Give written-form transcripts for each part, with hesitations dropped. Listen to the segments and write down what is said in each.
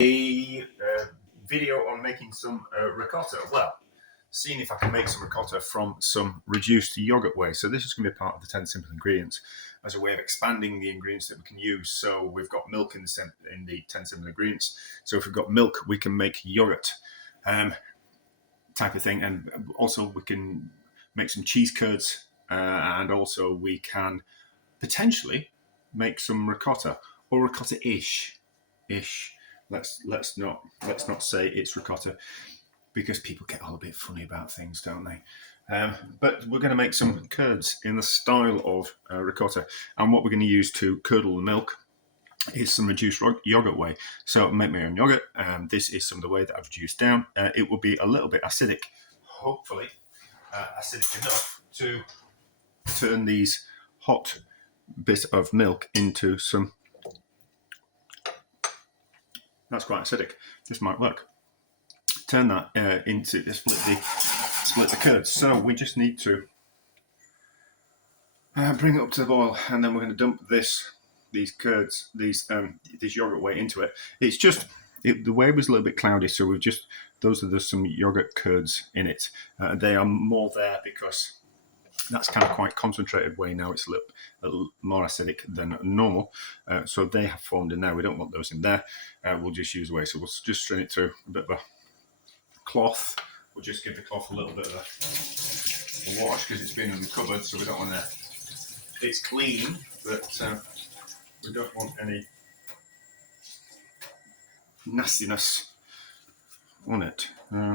A video on making some ricotta. Well, seeing if I can make some ricotta from some reduced yogurt whey. So this is going to be part of the 10 simple ingredients as a way of expanding the ingredients that we can use. So we've got milk in the 10 simple ingredients. So if we've got milk, we can make yogurt type of thing. And also we can make some cheese curds, and also we can potentially make some ricotta or ricotta-ish. Let's not say it's ricotta, because people get all a bit funny about things, don't they? But we're going to make some curds in the style of ricotta, and what we're going to use to curdle the milk is some reduced yogurt whey. So make my own yogurt. This is some of the whey that I've reduced down. It will be a little bit acidic, hopefully acidic enough to turn these hot bit of milk into some. That's quite acidic. This might work. Turn that into split the curds. So we just need to bring it up to the boil, and then we're going to dump these curds, this yogurt whey into it. It's just the whey was a little bit cloudy, so there's some yogurt curds in it. They are more there because that's kind of quite concentrated whey now. It's a little more acidic than normal. So they have formed in there. We don't want those in there. We'll just use whey. So we'll just strain it through a bit of a cloth. We'll just give the cloth a little bit of a wash because it's been in the cupboard. So we don't want to. It's clean, but we don't want any nastiness on it.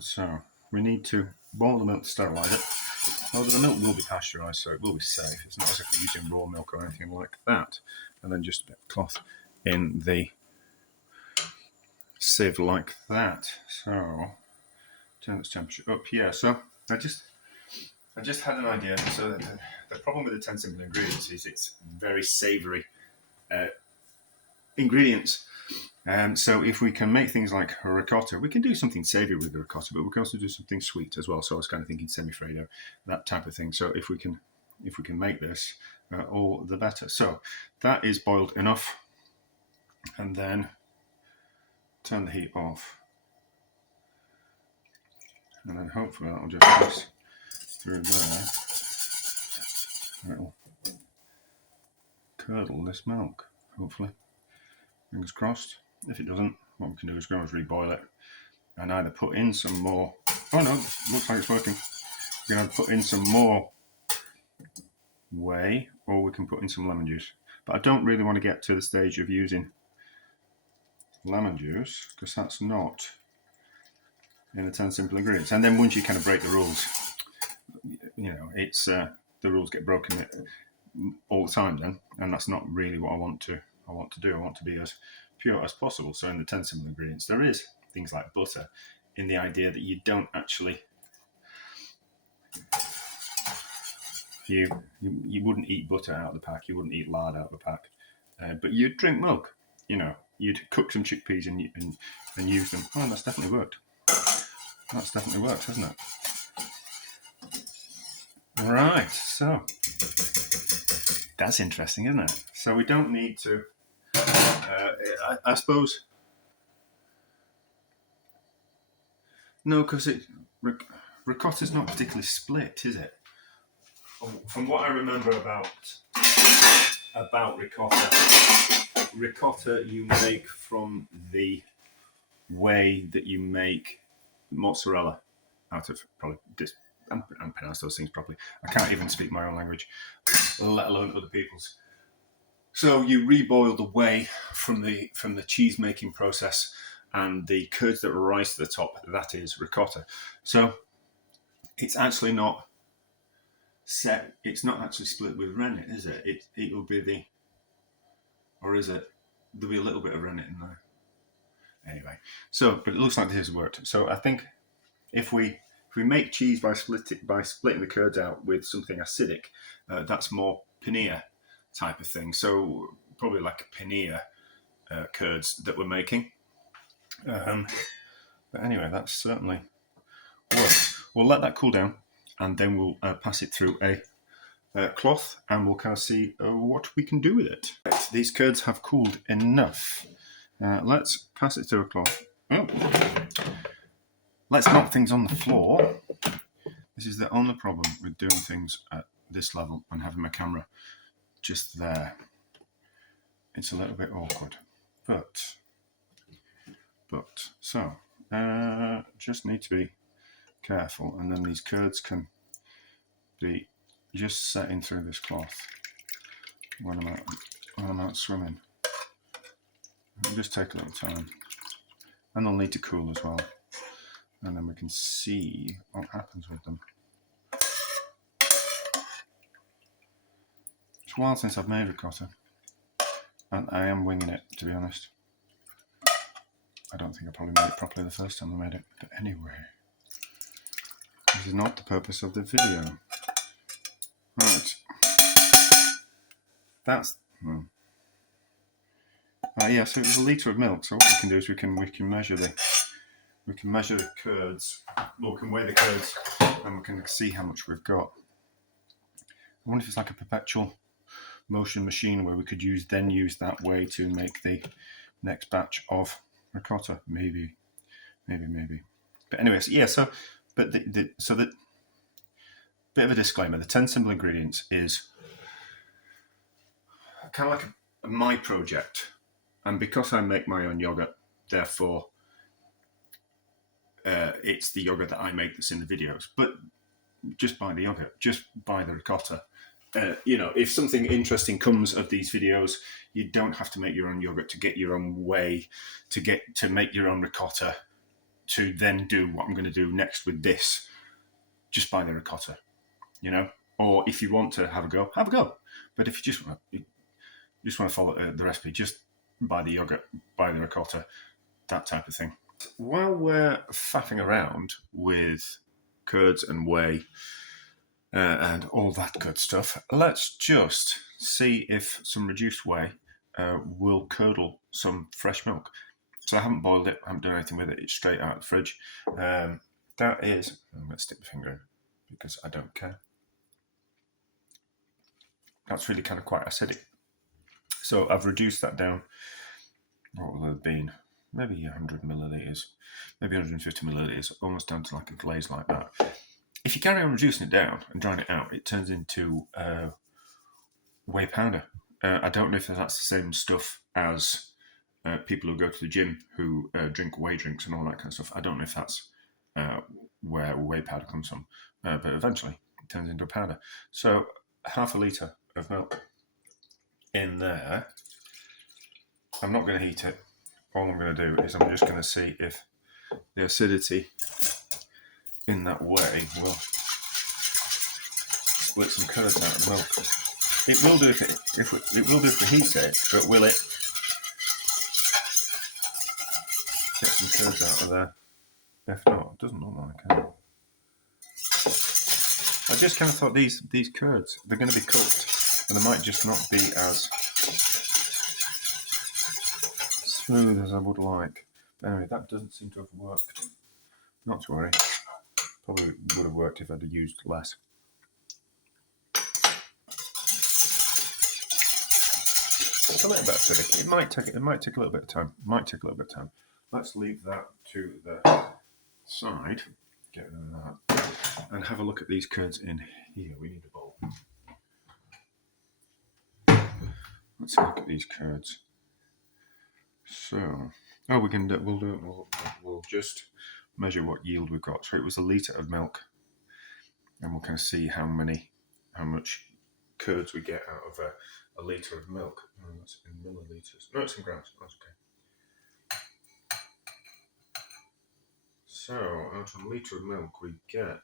So we need to boil the milk to sterilise it. Although the milk will be pasteurised, so it will be safe. It's not as if we're using raw milk or anything like that. And then just a bit of cloth in the sieve like that. So turn its temperature up. Yeah. So I just had an idea. So the problem with the 10 simple ingredients is it's very savoury ingredients. So if we can make things like ricotta, we can do something savoury with the ricotta, but we can also do something sweet as well. So I was kind of thinking semi-freddo, that type of thing. So if we can make this, all the better. So that is boiled enough, and then turn the heat off, and then hopefully that'll just pass through there. It'll curdle this milk, hopefully. Fingers crossed. If it doesn't, what we can do is go and reboil it and either put in some more. Oh no, looks like it's working. We're going to put in some more whey, or we can put in some lemon juice. But I don't really want to get to the stage of using lemon juice because that's not in the 10 simple ingredients. And then once you kind of break the rules, it's the rules get broken all the time then, and that's not really what I want to do. I want to be as pure as possible. So in the 10 simple ingredients, there is things like butter, in the idea that you don't actually, you wouldn't eat butter out of the pack, you wouldn't eat lard out of the pack, but you'd drink milk. You'd cook some chickpeas and use them. Oh, that's definitely worked. That's definitely worked, hasn't it? Right, so that's interesting, isn't it? So we don't need to. I suppose no, because ricotta's not particularly split, is it? From what I remember about ricotta you make from the whey that you make mozzarella out of. Probably and pronounce those things properly. I can't even speak my own language, let alone other people's. So you reboil the whey from the cheese making process, and the curds that rise to the top, that is ricotta. So it's actually not set. It's not actually split with rennet, is it? It will be or is it? There'll be a little bit of rennet in there. Anyway, but it looks like this has worked. So I think if we make cheese by splitting the curds out with something acidic, that's more paneer type of thing. So probably like a paneer curds that we're making. But anyway, that's certainly works. We'll let that cool down, and then we'll pass it through a cloth, and we'll kind of see what we can do with it. These curds have cooled enough Let's pass it through a cloth. Oh. Let's knock things on the floor. This is the only problem with doing things at this level and having my camera just there. It's a little bit awkward, but so just need to be careful, and then these curds can be just setting through this cloth when I'm out swimming. It'll just take a little time, and they'll need to cool as well, and then we can see what happens with them. It's a while since I've made ricotta, and I am winging it, to be honest. I don't think I probably made it properly the first time I made it, but anyway, this is not the purpose of the video. Right, that's yeah. So it was a litre of milk. So what we can do is we can measure the curds. Well, we can weigh the curds, and we can see how much we've got. I wonder if it's like a perpetual motion machine where we could use that way to make the next batch of ricotta. Maybe. But anyways, yeah. So, but the bit of a disclaimer: the 10 simple ingredients is kind of like my project, and because I make my own yogurt, therefore it's the yogurt that I make that's in the videos. But just buy the yogurt, just buy the ricotta. If something interesting comes of these videos, you don't have to make your own yogurt to get your own whey, to make your own ricotta, to then do what I'm going to do next with this. Just buy the ricotta, Or if you want to have a go. But if you just want to follow the recipe, just buy the yogurt, buy the ricotta, that type of thing. While we're faffing around with curds and whey and all that good stuff, let's just see if some reduced whey will curdle some fresh milk. So I haven't boiled it, I haven't done anything with it, it's straight out of the fridge. That is, I'm going to stick my finger in because I don't care. That's really kind of quite acidic. So I've reduced that down. What will it have been? Maybe 100 millilitres, maybe 150 millilitres, almost down to like a glaze like that. If you carry on reducing it down and drying it out, it turns into whey powder. I don't know if that's the same stuff as people who go to the gym who drink whey drinks and all that kind of stuff. I don't know if that's where whey powder comes from, but eventually it turns into a powder. So half a litre of milk in there. I'm not going to heat it. All I'm going to do is I'm just going to see if the acidity in that whey will split some curds out of the milk. It will do if we heat it, but will it get some curds out of there? If not, it doesn't look like it. I just kind of thought these curds, they're going to be cooked, and they might just not be as smooth as I would like. But anyway, that doesn't seem to have worked. Not to worry. Probably would have worked if I'd have used less. It's a little bit acidic. It might take a little bit of time. Let's leave that to the side. Get rid of that. And have a look at these curds in here. We need a bowl. Let's look at these curds. So, we'll just measure what yield we've got. So it was a litre of milk, and we'll kind of see how much curds we get out of a litre of milk. Oh, that's in millilitres. No, it's in grams. That's okay. So out of a litre of milk, we get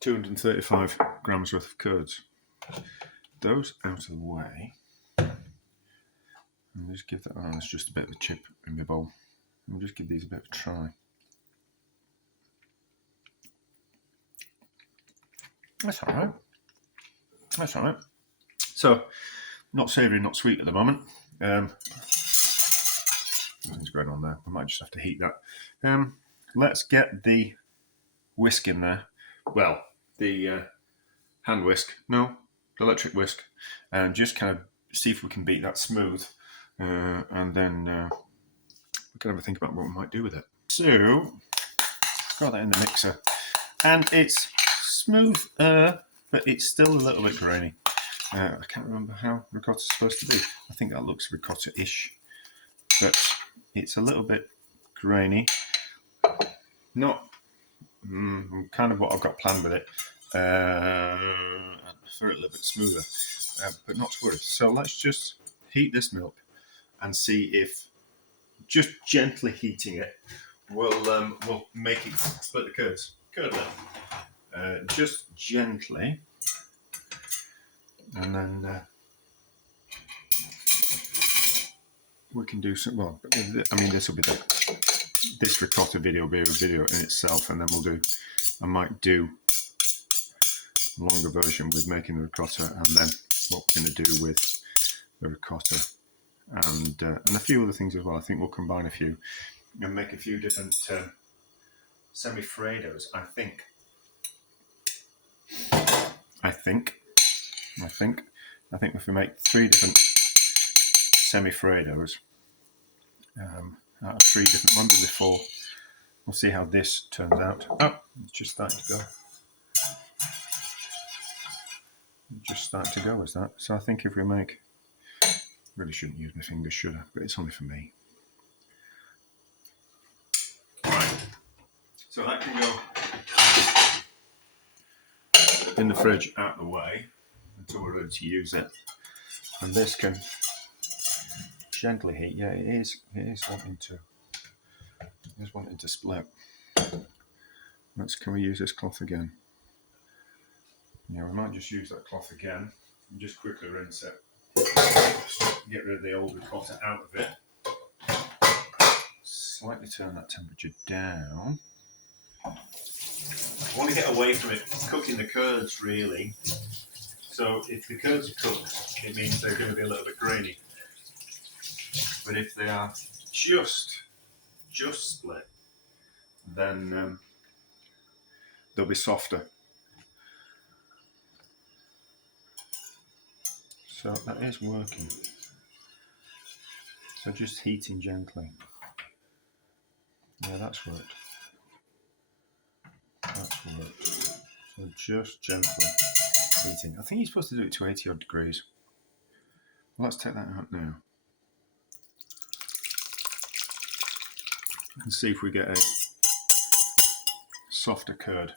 235 grams worth of curds. Those out of the way. And just give that. Oh, there's just a bit of a chip in my bowl. We'll just give these a bit of a try. That's all right. So, not savoury, not sweet at the moment. Nothing's going on there. I might just have to heat that. Let's get the whisk in there. Well, the hand whisk. No, the electric whisk. And just kind of see if we can beat that smooth. and then we can have a think about what we might do with it. So, got that in the mixer, and it's smooth, but it's still a little bit grainy. I can't remember how ricotta's supposed to be. I think that looks ricotta-ish, but it's a little bit grainy. Not kind of what I've got planned with it. I prefer it a little bit smoother, but not to worry. So let's just heat this milk and see if just gently heating it will make it split the curds. Curd milk. Just gently, and then we can do some. Well, I mean, this will be this ricotta video will be a video in itself, and then I might do a longer version with making the ricotta, and then what we're going to do with the ricotta, and a few other things as well. I think we'll combine a few and make a few different semi-Fredos. I think if we make 3 different semi-Fredos out of 3 different ones before, we'll see how this turns out. Oh, it's just starting to go. Just starting to go, is that? So I think if we make, really shouldn't use my fingers, should I? But it's only for me. Right. So that can go in the fridge out of the way until we're ready to use it. And this can gently heat. Yeah, it is wanting to split. Can we use this cloth again? Yeah, we might just use that cloth again and just quickly rinse it. Get rid of the old ricotta out of it. Slightly turn that temperature down. I want to get away from it cooking the curds, really. So if the curds are cooked, it means they're going to be a little bit grainy. But if they are just split, then they'll be softer. So that is working. So just heating gently. Yeah, that's worked. So just gently heating. I think you're supposed to do it to 80 odd degrees. Well, let's take that out now. And see if we get a softer curd,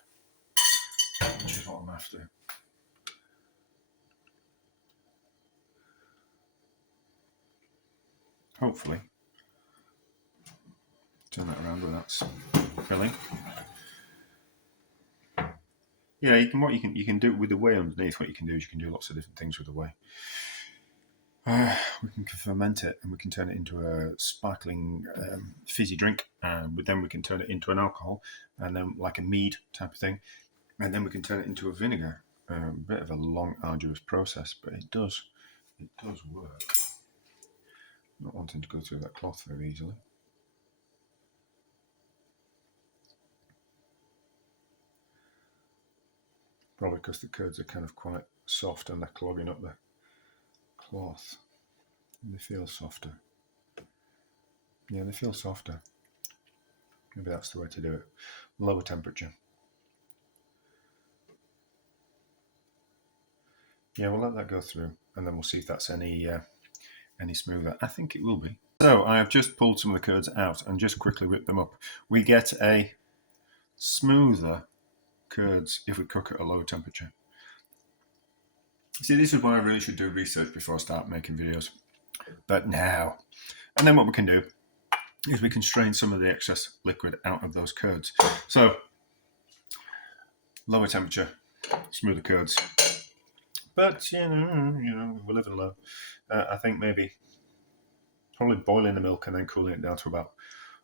which is what I'm after. Hopefully. Turn that around with that filling. Yeah, you can do it with the whey underneath. What you can do is you can do lots of different things with the whey. We can ferment it and we can turn it into a sparkling fizzy drink, and then we can turn it into an alcohol, and then like a mead type of thing, and then we can turn it into a vinegar. A bit of a long, arduous process, but it does work. Not wanting to go through that cloth very easily. Probably because the curds are kind of quite soft and they're clogging up the cloth. They feel softer. Yeah, they feel softer. Maybe that's the way to do it. Lower temperature. Yeah, we'll let that go through, and then we'll see if that's any smoother. I think it will be. So I have just pulled some of the curds out and just quickly whipped them up. We get a smoother curds if we cook at a lower temperature. See, this is why I really should do research before I start making videos. But now, and then what we can do is we can strain some of the excess liquid out of those curds. So, lower temperature, smoother curds. But, you know, we're living low. I think probably boiling the milk and then cooling it down to about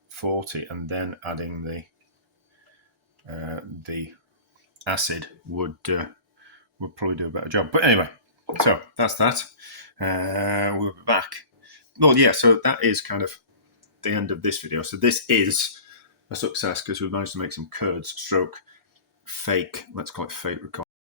40 and then adding the acid would probably do a better job. But anyway, so that's that. We'll be back. Well, yeah, so that is kind of the end of this video. So this is a success because we've managed to make some curds stroke fake, let's call it fake ricotta.